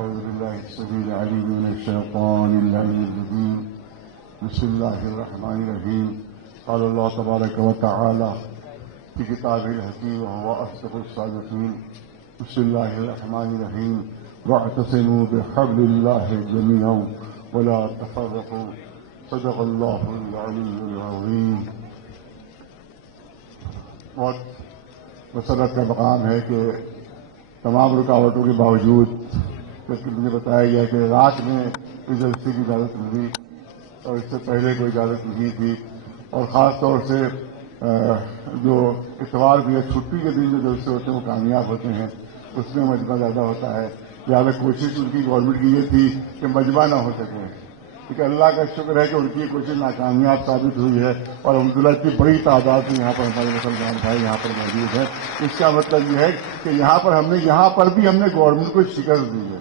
أعوذ بالله السميع العليم من الشيطان اللعين الرجيم. بسم الله الرحمن الرحيم. قال الله تبارك وتعالى في كتابه الحكيم وهو أصدق الصادقين. بسم الله الرحمن الرحيم. واعتصموا بحبل الله جميعا ولا تفرقوا. صدق الله العلي العظيم. بہت مسرت کا مقام ہے کہ تمام رکاوٹوں کے باوجود مجھے بتایا گیا کہ رات میں اس جلسے کی اجازت ملی اور اس سے پہلے کوئی اجازت نہیں تھی، اور خاص طور سے جو اتوار کی چھٹی کے دن جو جلسے ہوتے ہیں وہ کامیاب ہوتے ہیں، اس میں مجمع زیادہ ہوتا ہے. لہٰذا کوشش ان کی گورنمنٹ کی یہ تھی کہ مجمع نہ ہو سکے، کیونکہ اللہ کا شکر ہے کہ ان کی کوشش ناکامیاب ثابت ہوئی ہے، اور الحمدللہ اتنی بڑی تعداد میں یہاں پر ہمارے مسلمان بھائی یہاں پر موجود ہیں. اس کا مطلب یہ ہے کہ یہاں پر بھی ہم نے گورنمنٹ کو شکست دی ہے،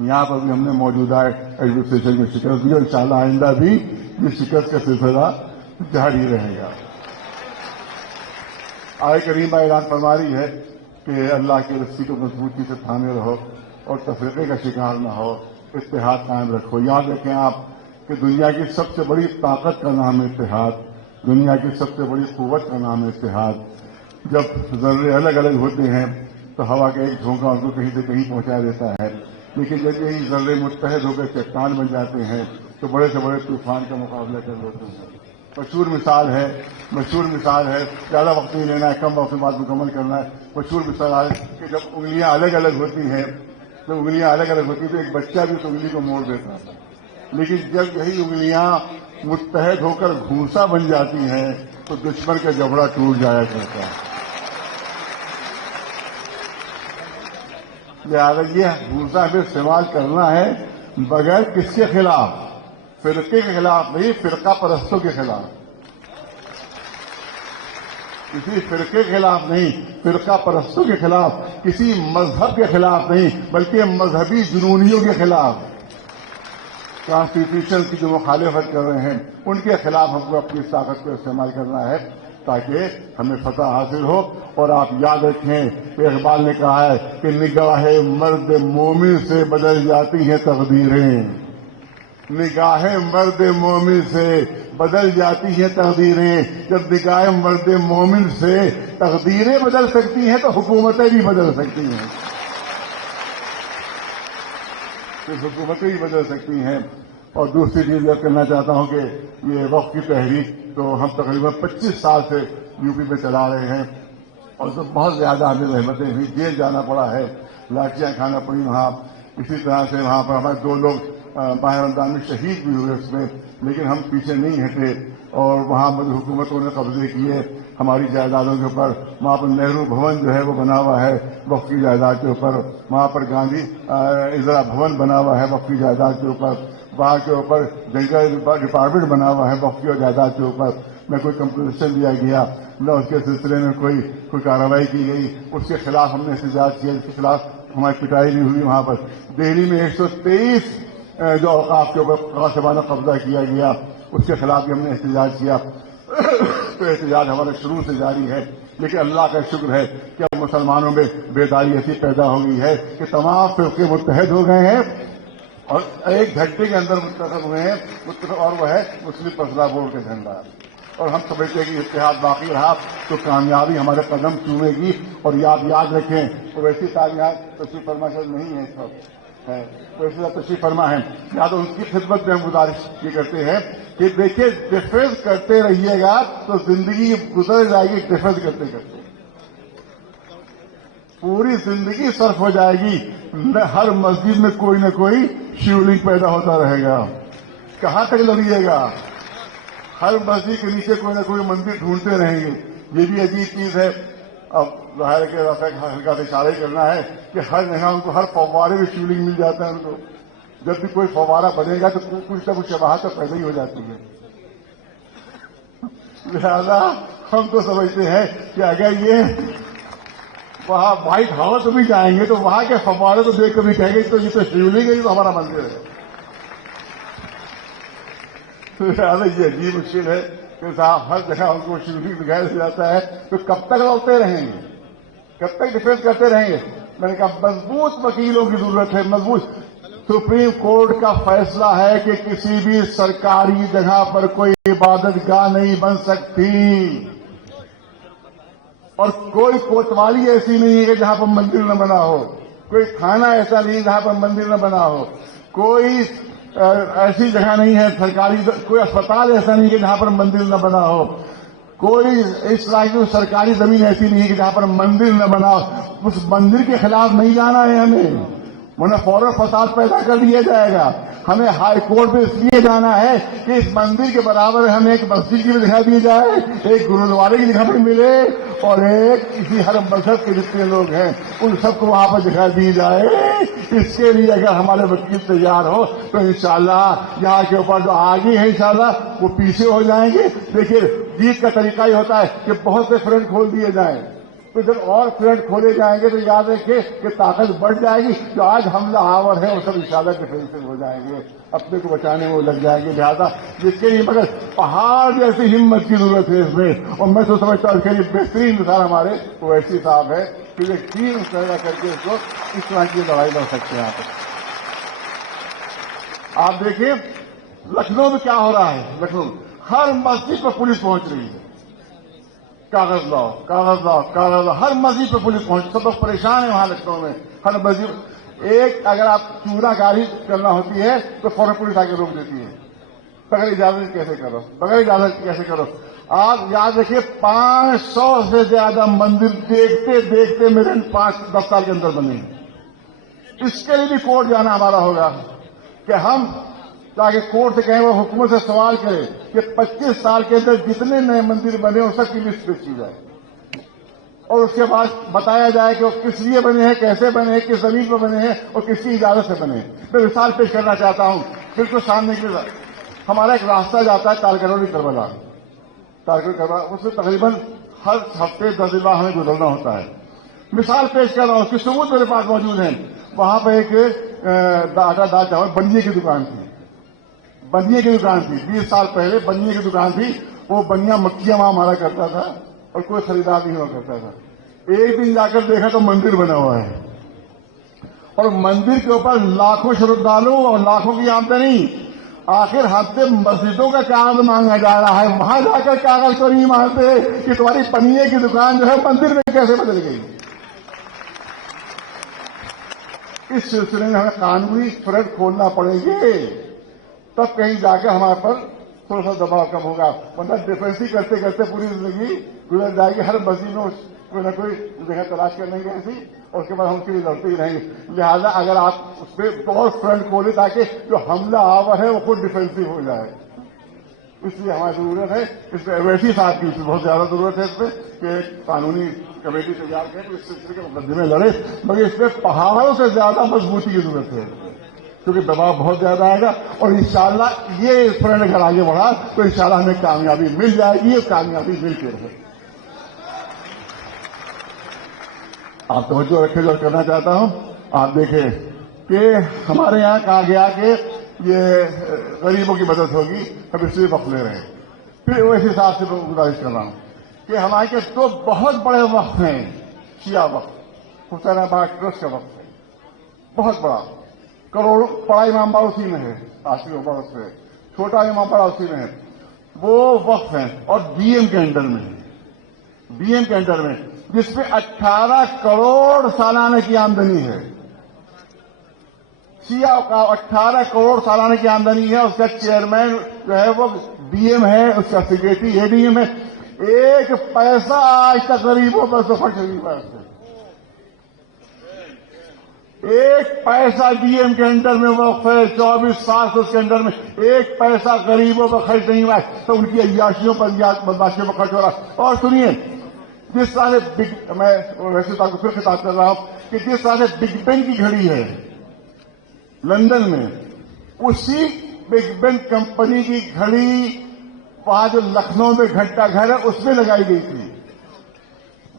یہاں پر بھی ہم نے موجودہ ایڈمنسٹریشن میں شکست دی، اور انشاءاللہ آئندہ بھی یہ شکست کا سلسلہ جاری رہے گا. آیت کریمہ اعلان فرما رہی ہے کہ اللہ کی رسی کو مضبوطی سے تھامے رہو اور تفریقے کا شکار نہ ہو، اتحاد قائم رکھو. یاد رکھیں آپ کہ دنیا کی سب سے بڑی طاقت کا نام ہے اتحاد، دنیا کی سب سے بڑی قوت کا نام ہے اتحاد. جب ذرے الگ الگ ہوتے ہیں تو ہوا کا ایک جھونکا ان کو کہیں سے کہیں پہنچا دیتا ہے، لیکن جب یہی ذرے متحد ہو کر چٹان بن جاتے ہیں تو بڑے سے بڑے طوفان کا مقابلہ کر لیتے ہیں. مشہور مثال ہے، زیادہ وقت نہیں لینا ہے، کم وقت میں بات مکمل کرنا ہے. مشہور مثال ہے کہ جب انگلیاں الگ الگ ہوتی ہیں تو ایک بچہ بھی اس انگلی کو موڑ دیتا ہے، لیکن جب یہی انگلیاں متحد ہو کر گھونسا بن جاتی ہیں تو دشمن کا جبڑا ٹوٹ جایا کرتا ہے. لہٰذا یہ گھونسا ہمیں استعمال کرنا ہے بغیر کس کے خلاف؟ فرقے کے خلاف نہیں، فرقہ پرستوں کے خلاف. کسی فرقے کے خلاف نہیں، فرقہ پرستوں کے خلاف، کسی مذہب کے خلاف نہیں، بلکہ مذہبی جنونیوں کے خلاف، کانسٹیٹیوشن کی جو مخالفت کر رہے ہیں ان کے خلاف ہم کو اپنی طاقت کو استعمال کرنا ہے تاکہ ہمیں فتح حاصل ہو. اور آپ یاد رکھیں کہ اقبال نے کہا ہے کہ نگاہ مرد مومن سے بدل جاتی ہیں تقدیریں، نگاہ مرد مومن سے بدل جاتی ہیں تقدیریں. جب نگاہ مرد مومن سے تقدیریں بدل سکتی ہیں تو حکومتیں بھی بدل سکتی ہیں، اور دوسری چیز یہ کرنا چاہتا ہوں کہ یہ وقت کی تحریک تو ہم تقریباً 25 سال سے یو پی میں چلا رہے ہیں، اور تو بہت زیادہ ہمیں رحمتیں ہوئی، جیل جانا پڑا ہے، لاٹیاں کھانا پڑی وہاں. اسی طرح سے وہاں پر ہمارے 2 لوگ ماہ رمضان میں شہید بھی ہوئے اس میں، لیکن ہم پیچھے نہیں ہٹے اور وہاں حکومتوں نے قبضے کیے ہماری جائیدادوں کے اوپر. وہاں پر نہرو بھون جو ہے وہ بنا ہوا ہے وقف کی جائیداد کے اوپر، وہاں پر گاندھی اندرا بھون بنا ہوا ہے وقف کی جائیداد کے اوپر، وہاں کے اوپر جنگل ڈپارٹمنٹ بنا ہوا ہے وقف کی جائیداد کے اوپر. نہ کوئی کمپنسیشن دیا گیا، نہ اس کے سلسلے میں کوئی کارروائی کی گئی. اس کے خلاف ہم نے احتجاج کیا، اس کے خلاف ہماری پٹائی نہیں ہوئی. وہاں پر دہلی میں 123 جو اوقاف کے اوپر غاصبانہ قبضہ کیا گیا اس کے خلاف بھی ہم نے احتجاج کیا. تو احتجاج ہمارا شروع سے جاری ہے، لیکن اللہ کا شکر ہے کہ اب مسلمانوں میں بیداری ایسی پیدا ہو گئی ہے کہ تمام فرقے متحد ہو گئے ہیں اور 1 گھنٹے کے اندر متحد ہوئے ہیں، اور وہ ہے مسلم فضلہ بورڈ کا جھنڈا. اور ہم سمجھتے ہیں کہ اتحاد باقی رہا تو کامیابی ہمارے قدم چومے گی. اور یاد رکھیں تو ویسی کامیاب تشریف فرما شاید نہیں ہے اس وقت ہے، تو ایسے تشریف فرما ہے، یا تو ان کی خدمت میں ہم گزارش یہ کرتے ہیں کہ دیکھیے ڈیفینس کرتے رہیے گا تو زندگی گزر جائے گی. ڈیفینس کرتے کرتے پوری زندگی صرف ہو جائے گی. ہر مسجد میں کوئی نہ کوئی شیولنگ پیدا ہوتا رہے گا. کہاں تک لڑیے گا؟ ہر مسجد کے نیچے کوئی نہ کوئی مندر ڈھونڈتے رہیں گے. یہ بھی عجیب چیز ہے. اب ظاہر کے ہلکا سے اشارہ کرنا ہے کہ ہر جگہ ان کو ہر فوارے میں شیولنگ مل جاتا ہے. ان کو جب بھی کوئی فوارہ بنے گا تو کچھ نہ کچھ شباہت تو پیدا ہی ہو جاتی ہے. لہذا ہم تو سمجھتے ہیں کہ اگر یہ وہاں وائٹ ہاؤس بھی جائیں گے تو وہاں کے فوارے کو دیکھ کر بھی کہیں گے تو یہ تو شیولنگ ہے، یہ تو ہمارا مندر ہے. لہذا یہ عجیب مشکل ہے کہ صاحب ہر جگہ ان کو شیولنگ دکھایا جاتا ہے تو کب تک لڑتے رہیں گے، کب تک ڈیفینس کرتے رہیں گے؟ میں نے کہا مضبوط وکیلوں کی ضرورت ہے، مضبوط۔ سپریم کورٹ کا فیصلہ ہے کہ کسی بھی سرکاری جگہ پر کوئی عبادت گاہ نہیں بن سکتی، اور کوئی کوتوالی ایسی نہیں ہے کہ جہاں پر مندر نہ بنا ہو، کوئی تھانہ ایسا نہیں جہاں پر مندر نہ بنا ہو، کوئی ایسی جگہ نہیں ہے سرکاری، کوئی اسپتال ایسا نہیں ہے جہاں پر مندر نہ بنا ہو، کوئی اس طرح کی سرکاری زمین ایسی نہیں ہے کہ جہاں پر مندر نہ بنا ہو۔ اس مندر کے خلاف نہیں جانا ہے ہمیں، ورنہ فوراً فساد پیدا کر دیا جائے گا۔ ہمیں ہائی کورٹ میں اس لیے جانا ہے کہ اس مندر کے برابر ہمیں ایک مسجد کی بھی دکھا دی جائے، ایک گرودوارے کی دکھا بھی ملے، اور ایک کسی ہر مذہب کے جتنے لوگ ہیں ان سب کو وہاں پر دکھا دی جائے۔ اس کے لیے اگر ہمارے وکیل تیار ہو تو انشاءاللہ یہاں کے اوپر جو آگے ہیں انشاءاللہ وہ پیچھے ہو جائیں گے۔ دیکھیے جیت کا طریقہ یہ ہوتا ہے کہ بہت سے فرنٹ کھول دیے جائیں، تو جب اور فرنٹ کھولے جائیں گے تو یاد رکھیں کہ طاقت بڑھ جائے گی۔ جو آج حملہ آور ہے وہ سب انشاءاللہ ڈیفینسو ہو جائیں گے، اپنے کو بچانے میں وہ لگ جائیں گے۔ لہٰذا جس کے لیے مگر پہاڑ جیسی ہمت کی ضرورت ہے اس میں، اور میں تو سمجھتا ہوں اس کے لیے بہترین مثال ہمارے اویسی صاحب ہے کہ ایک ٹیم پیدا کر کے اس کو اس طرح کی لڑائی لڑ سکتے ہیں۔ آپ دیکھیں لکھنؤ میں کیا ہو رہا ہے، لکھنؤ ہر مسجد پر پولیس پہنچ رہی ہے، کاغذ لاؤ کاغذ لاؤ کاغذ لاؤ، ہر مسجد پہ پولیس پہنچ، سب لوگ پریشان ہیں وہاں لکھنؤ میں۔ ہر مسجد ایک اگر آپ چورا گاڑی کرنا ہوتی ہے تو فوراً پولیس آ کے روک دیتی ہے، بغیر اجازت کیسے کرو، بغیر اجازت کیسے کرو۔ آپ یاد رکھیے 500 سے زیادہ مندر دیکھتے دیکھتے میرے 5-10 سال کے اندر بنے۔ اس کے لیے بھی کورٹ جانا ہمارا ہوگا کہ ہم تاکہ کورٹ سے کہیں وہ حکومت سے سوال کرے کہ 25 سال کے اندر جتنے نئے مندر بنے ان سب کی لسٹ پیش کی جائے، اور اس کے بعد بتایا جائے کہ وہ کس لیے بنے ہیں، کیسے بنے ہیں، کس زمین پر بنے ہیں اور کس کی اجازت سے بنے ہیں۔ میں مثال پیش کرنا چاہتا ہوں، بالکل سامنے کی ہمارا ایک راستہ جاتا ہے تالکٹوری کربلا، تالکٹوری کربلا، اس میں تقریباً ہر ہفتے 10 دن بعد ہمیں گزرنا ہوتا ہے۔ مثال پیش کر رہا ہوں، اس کی ثبوت میرے پاس موجود ہیں۔ وہاں پہ ایک آٹا دال چاول بنیے کی دکان تھی، بنیے کی دکان تھی 20 سال پہلے بنیے کی دکان تھی، وہ بنیا مکھیاں وہاں مارا کرتا تھا اور کوئی خریدار نہیں ہوا کرتا تھا۔ ایک دن جا کر دیکھا تو مندر بنا ہوا ہے، اور مندر کے اوپر لاکھوں شرطداروں اور لاکھوں کی آمدنی، آخر ہفتے مسجدوں کا کاغذ مانگا جا رہا ہے، وہاں جا کر کاغذ کو نہیں مانگتے کہ تمہاری بنیے کی دکان جو ہے مندر میں کیسے بدل گئی۔ اس سلسلے میں ہمیں قانونی فرنٹ کھولنا پڑے گی، تب کہیں جا کے ہمارے پر تھوڑا سا دباؤ کم ہوگا، ورنہ ڈیفینسی کرتے کرتے پوری زندگی گزر جائے گی۔ ہر مسجد میں کوئی نہ کوئی جگہ تلاش کر لیں گے ایسی، اور اس کے بعد ہم اس کے لیے لڑتے ہی رہیں گے۔ لہٰذا اگر آپ اس پہ بہت فرنٹ کھولیں تاکہ جو حملہ آور ہے وہ خود ڈیفینسو ہو جائے، اس لیے ہماری ضرورت ہے، اس پہ اویسی صاحب کی بہت زیادہ ضرورت ہے اس پہ کہ قانونی کمیٹی تیار کریں تو اس سلسلے کے مقدمے لڑے، مگر اس پہ پہاڑوں سے زیادہ مضبوطی کی ضرورت ہے، کیونکہ دباؤ بہت زیادہ آئے گا، اور انشاءاللہ یہ فرنٹ اگر آگے بڑھا تو انشاءاللہ ہمیں کامیابی مل جائے گی، اور کامیابی مل کے رہے۔ آپ توجہ رکھے جو کرنا چاہتا ہوں، آپ دیکھیں کہ ہمارے یہاں کہا گیا کہ یہ غریبوں کی مدد ہوگی، اب اس لیے وقف لے رہے ہیں۔ پھر وہ اس حساب سے گزارش کر رہا ہوں کہ ہمارے کے دو بہت بڑے وقف ہیں، شیعہ وقف، حسین آباد ٹرسٹ کا وقف ہے، بہت بڑا، کروڑ بڑا امام باڑہ اسی میں ہے، آشی اوپر اس میں چھوٹا امام باڑہ اسی میں ہے، وہ وقف ہیں، اور بی ایم کے انڈر میں ہے، بی ایم کے انڈر میں، جس پہ 18 کروڑ سالانہ کی آمدنی ہے، شیعہ کا 18 کروڑ سالانہ کی آمدنی ہے، اس کا چیئرمین جو ہے وہ بی ایم ہے، اس کا سیکریٹری اے ڈی ایم ہے، ایک پیسہ آج تک غریبوں پر سفر شریف ہے، ایک پیسہ ڈی ایم کے انڈر میں وقف ہے، 24 سال سے اس کے انڈر میں ایک پیسہ غریبوں پر خرچ نہیں ہوا ہے، تو ان کی عیاشیوں پر بدماشیوں پر خرچ ہو رہا ہے۔ اور سنیے، جس طرح سے میں ویسے تو آپ کو پھر خطاب کر رہا ہوں کہ جس طرح سے بگ بین کی گھڑی ہے لندن میں، اسی بگ بین کمپنی کی گھڑی وہاں جو لکھنؤ میں گھنٹہ گھر ہے اس میں لگائی گئی تھی،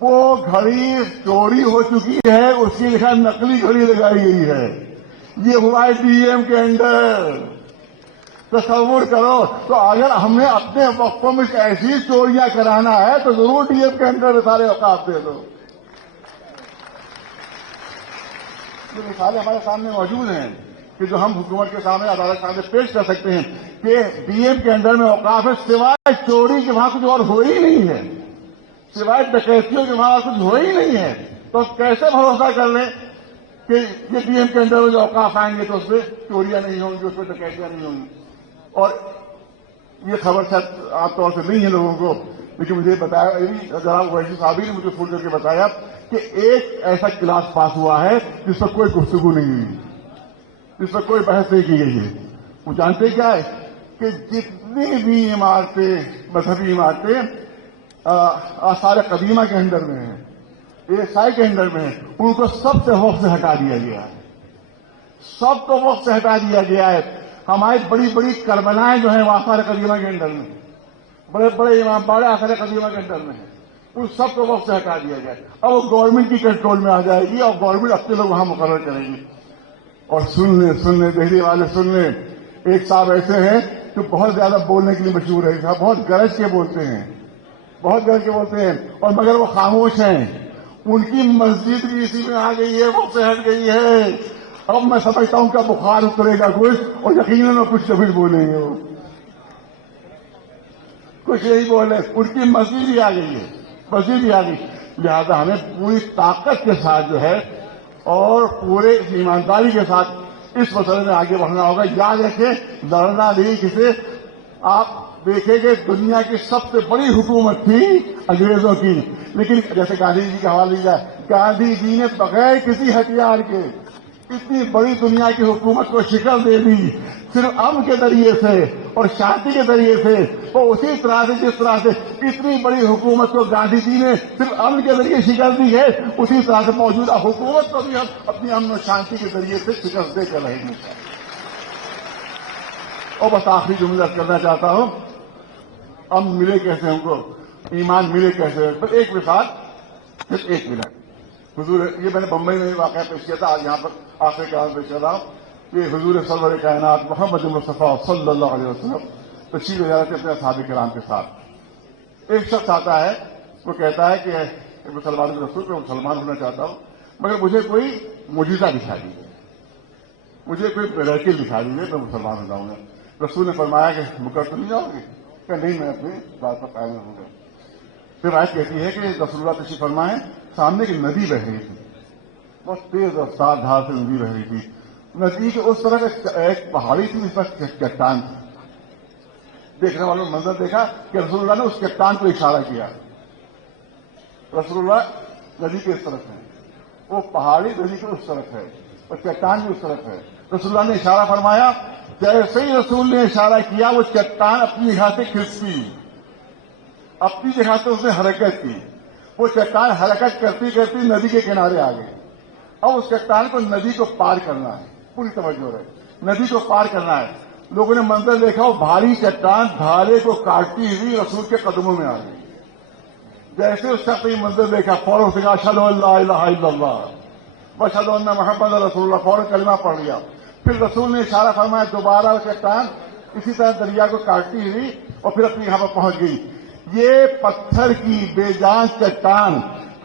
وہ گھڑی چوری ہو چکی ہے، اس کی جگہ نقلی گھڑی لگائی گئی ہے، یہ ہوا ہے ڈی ایم کے انڈر۔ تصور کرو، تو اگر ہمیں اپنے وقفوں میں ایسی چوریاں کرانا ہے تو ضرور ڈی ایم کے انڈر سارے اوقاف دے دو۔ جو مثالیں ہمارے سامنے موجود ہیں کہ جو ہم حکومت کے سامنے عدالت کے سامنے پیش کر سکتے ہیں کہ ڈی ایم کے اندر میں اوقاف ہے، سوائے چوری کے وہاں کچھ اور ہو ہی نہیں ہے، سوائے ڈکیتیوں کے وہاں کچھ ہو ہی نہیں ہے، تو کیسے بھروسہ کر لیں کہ یہ ڈی ایم کے اندر جو اوقاف آئیں گے تو اس پہ چوریاں نہیں ہوں گی، اس پہ ڈکیتیاں نہیں ہوں گی. اور یہ خبر شاید عام طور سے نہیں ہے لوگوں کو، لیکن مجھے بتایا جناب ویسی صاحب نے مجھے فون کر کے بتایا کہ ایک ایسا کلاس پاس ہوا ہے جس پر کوئی گفتگو نہیں ہوئی، جس پر کوئی بحث نہیں کی گئی ہے. وہ جانتے کیا ہے کہ جتنی بھی عمارتیں مذہبی عمارتیں آثار قدیمہ کے اندر میں ہیں، عیسائی کے اندر میں ہیں، ان کو سب سے وقف سے ہٹا دیا گیا ہے، سب کو وقف سے ہٹا دیا گیا ہے. ہماری بڑی بڑی کربلائیں جو ہیں وہ آثار قدیمہ کے اندر میں، بڑے بڑے امام باڑے آثار قدیمہ کے اندر میں ہیں، ان سب کو وقف سے ہٹا دیا گیا ہے. اب وہ گورنمنٹ کی کنٹرول میں آ جائے گی اور گورنمنٹ اپنے لوگ وہاں مقرر کرے گی. اور سن لیں دہلی والے سن لیں، ایک صاحب ایسے ہیں جو بہت زیادہ بولنے کے لیے مشہور ہے، بہت گرج کے بولتے ہیں، بہت گرج کے بولتے ہیں، اور مگر وہ خاموش ہیں. ان کی مسجد بھی اسی میں آ گئی ہے، وہ سے ہٹ گئی ہے. اب میں سمجھتا ہوں کہ بخار اترے گا کچھ، اور یقیناً کچھ کبھی بولیں گے، وہ کچھ نہیں بولے. ان کی مسجد بھی آ گئی ہے، مسجد بھی آ گئی. لہذا ہمیں پوری طاقت کے ساتھ جو ہے اور پورے ایمانداری کے ساتھ اس مسئلے میں آگے بڑھنا ہوگا. یاد رکھیں، لڑنا نہیں کسے. آپ دیکھیں گے دنیا کی سب سے بڑی حکومت تھی انگریزوں کی، لیکن جیسے گاندھی جی کا حوالہ دیا، گاندھی جی نے بغیر کسی ہتھیار کے اتنی بڑی دنیا کی حکومت کو شکست دے دی، صرف امن کے ذریعے سے اور شانتی کے ذریعے سے. وہ اسی طرح سے جس طرح سے اتنی بڑی حکومت کو گاندھی جی نے صرف امن کے ذریعے شکست دی ہے، اسی طرح سے موجودہ حکومت کو بھی ہم اپنی امن و شانتی کے ذریعے سے شکست دے کر رہیں گے. اور بس آخری جملہ کرنا چاہتا ہوں، امن ملے کیسے ہم کو، ایمان ملے کیسے. بس ایک مثال، صرف ایک منٹ. حضور، یہ میں نے بمبئی میں واقعہ پیش کیا تھا، آج یہاں پر آخر کلام پیش کر رہا ہوں. یہ حضور سرور کائنات محمد مصطفیٰ صلی اللہ علیہ وسلم تشریف لے جاتے اپنے اصحاب کرام کے ساتھ. ایک شخص آتا ہے، وہ کہتا ہے کہ مسلمان کے رسول میں مسلمان ہونا چاہتا ہوں، مگر مجھے کوئی معجزہ دکھا دیجیے، مجھے کوئی میریکل دکھا دیجیے، میں مسلمان ہو جاؤں گا. رسول نے فرمایا کہ مکر تو نہیں جاؤ گے؟ کہ نہیں، میں اپنی بات پر قائم رہوں گا. پھر آیت کہتی ہے کہ رسول اللہ تشریف فرمائے، سامنے کی ندی بہ رہی تھی، بہت تیز رفتار دھار سے ندی بہ رہی تھی. ندی کے اس طرح ایک پہاڑی تھی، اس پر چٹان تھی. دیکھنے والوں نے منظر دیکھا کہ رسول اللہ نے اس چٹان کو اشارہ کیا. رسول اللہ ندی کے اس طرف ہے، وہ پہاڑی ندی کے اس طرف ہے، اور چٹان بھی اس طرف ہے. رسول اللہ نے اشارہ فرمایا، جیسے ہی رسول نے اشارہ کیا وہ چٹان اپنی جگہ سے کھسکی، اپنی جگہ سے اس نے حرکت کی. وہ چٹان حرکت کرتی کرتی ندی کے کنارے آ گئی. اب اس چٹان کو ندی کو پار کرنا ہے، پوری توجہ رہے، ندی کو پار کرنا ہے. لوگوں نے منظر دیکھا، وہ بھاری چٹان دھارے کو کاٹتی ہوئی رسول کے قدموں میں آ گئی. جیسے اس شخص نے منظر دیکھا، فوراً سے کہا اشہد ان لا الہ الا اللہ واشہد ان محمد رسول اللہ، فوراً کلمہ پڑھ لیا. پھر رسول نے اشارہ فرمایا، دوبارہ چٹان اسی طرح دریا کو کاٹتی ہوئی اور پھر اپنی یہاں پر پہنچ گئی. یہ پتھر کی بے جان چٹان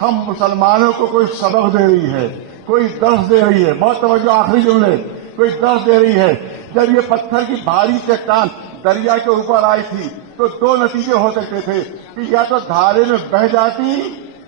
ہم مسلمانوں کو کوئی سبق دے رہی ہے، کوئی درس دے رہی ہے. بہت توجہ، آخری جملے، کوئی درس دے رہی ہے. جب یہ پتھر کی بھاری چٹان دریا کے اوپر آئی تھی تو دو نتیجے ہو سکتے تھے کہ یا تو دھارے میں بہہ جاتی،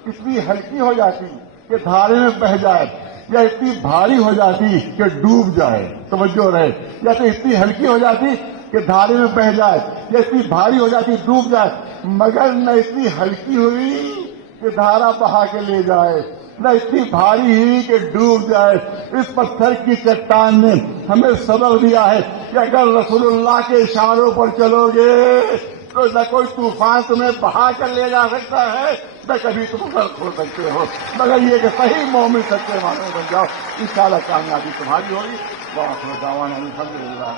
اتنی ہلکی ہو جاتی کہ دھارے میں بہہ جائے، یا اتنی بھاری ہو جاتی کہ ڈوب جائے. توجہ رہے، یا تو اتنی ہلکی ہو جاتی کہ دھارے میں بہہ جائے، یا اتنی بھاری ہو جاتی ڈوب جائے. مگر نہ اتنی ہلکی ہوئی کہ دھارا بہا کے لے جائے، نہ اتنی بھاری ہوئی کہ ڈوب جائے. اس پتھر کی چٹان نے ہمیں سبق دیا ہے کہ اگر رسول اللہ کے اشاروں پر چلو گے تو نہ کوئی طوفان تمہیں بہا کر لے جا سکتا ہے، نہ کبھی تم سر کھول سکتے ہو، مگر یہ کہ صحیح مومن سچے معنوں بن جاؤ، انشاءاللہ کامیابی تمہاری ہوگی. وآخر دعوانا الحمدللہ.